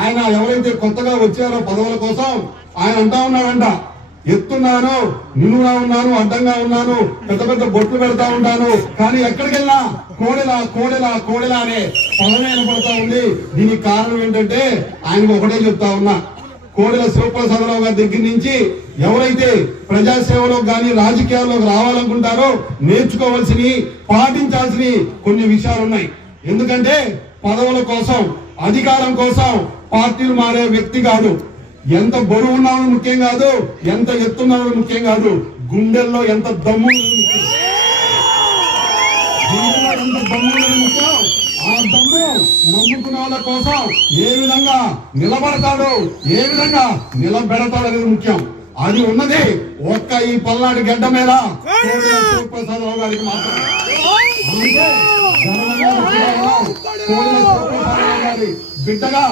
ఆయన ఎవరైతే కొత్తగా వచ్చారో పదవుల కోసం ఆయన అంటా ఉన్నాడంట, ఎత్తున్నాను, నిలువుగా ఉన్నాను, అడ్డంగా ఉన్నాను, పెద్ద పెద్ద బొట్లు పెడతా ఉంటాను, కానీ ఎక్కడికి వెళ్ళినా కోడెలా కోడెలా కోడెలా అనే పదవి పడతా ఉంది. దీనికి కారణం ఏంటంటే ఆయనకు ఒకటే చెప్తా ఉన్నా, కోడెల శివప్రసాదరావు గారి దగ్గర నుంచి ఎవరైతే ప్రజాసేవలో గాని రాజకీయాల్లోకి రావాలనుకుంటారో నేర్చుకోవాల్సినవి, పాటించాల్సినవి కొన్ని విషయాలు ఉన్నాయి. ఎందుకంటే పదవుల కోసం, అధికారం కోసం పార్టీలు మారే వ్యక్తి కాదు. ఎంత బరువు ఉన్నామో ముఖ్యం కాదు, ఎంత ఎత్తున్నామో ముఖ్యం కాదు, గుండెల్లో ఎంత దమ్ము ముఖ్యం. ఆ దమ్ము నమ్ముకున్న వాళ్ళ కోసం ఏ విధంగా నిలబడతాడు, ఏ విధంగా నిలబెడతాడు అనేది ముఖ్యం. అది ఉన్నది ఒక్క ఈ పల్నాడు గడ్డ మీద శివప్రసాదరావు గారికి మాత్రమే. అందుకే కోడెల శివప్రసాదరావు గారి బిడ్డగా